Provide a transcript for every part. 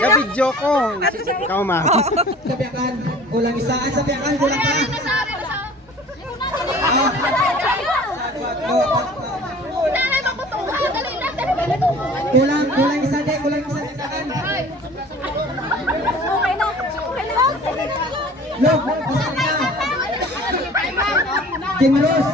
Gabidyo ko. Ikaw, ma'am. Sabiakan, kulang isa. Ay, sabiakan, kulang pa. Kulang isa din, kulang isa din. Look, kulang na. Timros.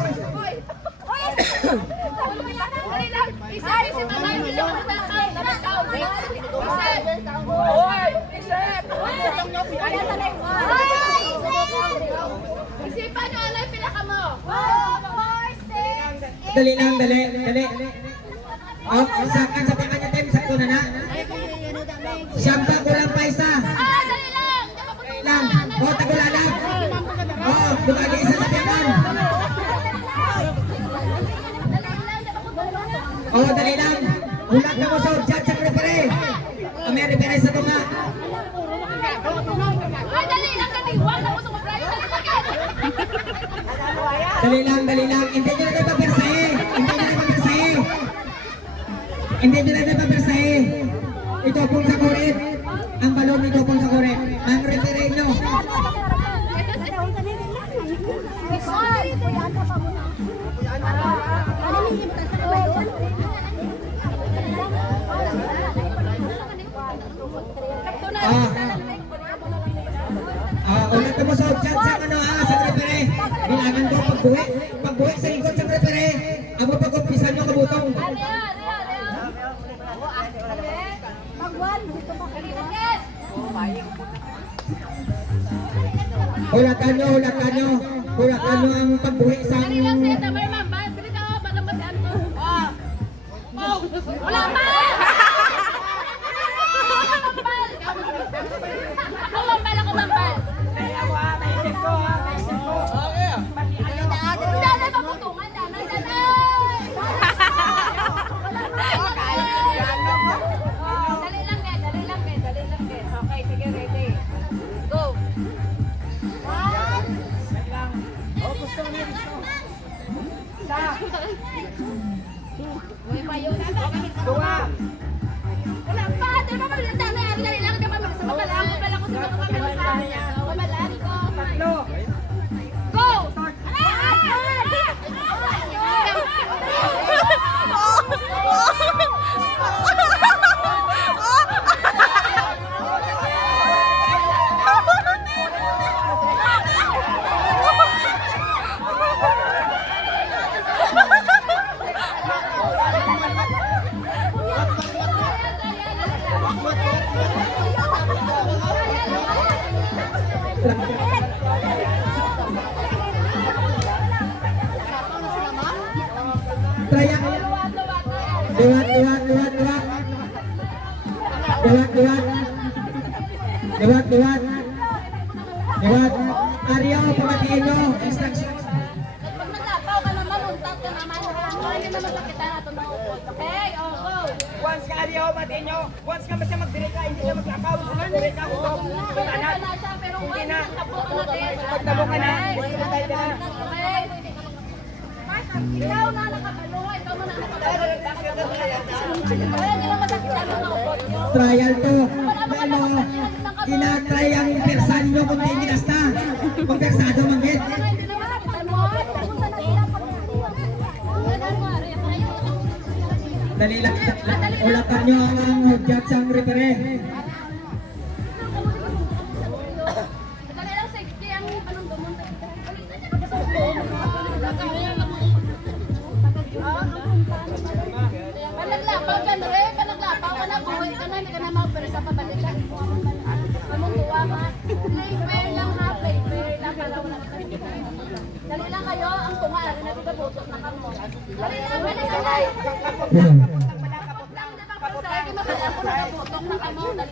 Isipan nyo, ano yung pinaka mo? Dali lang, dali. Oh, isakan sa pinaka niya, Tim. Sakto na na. Siyampa, kulang pa isa. Dali lang! Dali lang. Oh, tagulanap. Oh, bumagi isa sa pinaka. Oh, dali lang. Ulat na mo sa urjat sa prepare. May reference sa tunga. Dali lang, kaniwag na mo sa mabrayo. Dali lang. Hindi nyo na papersahe. Hindi nyo na papersahe. Ito pong sa kurit. Ang balon ito pong sa kurit. Ang referee nyo. Ulat na mo sa urjat sa sa referee. Bilangan ko pagbuwi sa lingkod sa referee. Amo pag-umpisan nyo kabutong. Hulatan nyo ang pagbuwi sa... Dali lang siya, tamay ma'am. Dali ka, baka matian ko. Wala pa! Ako mambal. Dali pa putungan, dali. Dali lang, eh. Okay, sige, ready. Go. Wala pa, dali pa dali lang, sama ka lang, wala ko sa mga kamera. Wala ko. Go! Traya. Dewat. Aryo, pamatiin nyo. Instruction. Pag naglapaw ka naman, untat ka naman. Hindi naman sakitan natin na upot. Okay? Oh, go! Once ka ariyo, matiin nyo. Once ka basta magdirect ka, hindi ka mag-akaw. Magdirect ka, utong. Tutanat. Hindi na. Pagtabo ka na. Patay ka na. Okay? Ikaw na nakabalo. Ikaw na nakabalo. Hindi naman sakitan na upot nyo. Trial to. Ano, tinatry ang persan nyo kung hindi ginasta. Pag persado manggit. Hindi naman sakitan mo. Dali lang. Ulatan nyo ang hudyat sa referee. Dali lang, sige. Ang anong dumunta. Panaglapaw ka na rin. Panaglapaw ka na. Buhay ka na. Hindi ka na mauperisa pa. Dali lang. Mamuntuwa ka. Fair lang ha. Fair lang. Kalaw na kita. Dali lang kayo. Ang tunga. Nagkabutok na kamo. Dali lang. Dali lang.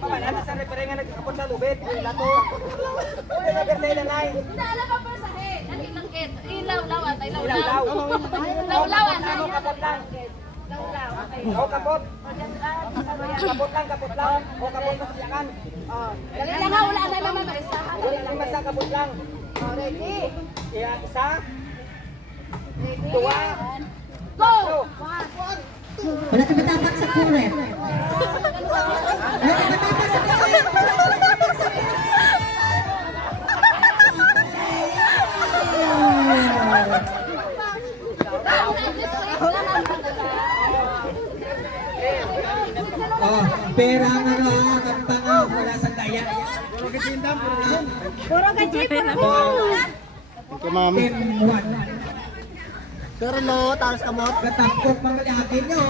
Wala na sa referee nga nagkakapot sa lubid. Lato. Hindi na birthday na nai. Hindi alam pa sa head. Dali lang kit. Ilaw-lawan. Ilaw. Law-lawan. Ano, kapot lang. Law-law. Okay. O, kapot. Kapot lang. O, kapot na siyakan. Dali lang ha. Wala na naman. Wala lang basta kapot lang. Ready? Isa. Ready? Dua. Go! Wala ka matapak sa kuret. Wala ka matapak sa kuret. Pera ang ano ha, kaptanga, wala sa daya. Puro ka jeep, Thank you, ma'am. Team 1. Pero lo, talos ka mo. Katapkok mga lihatin nyo.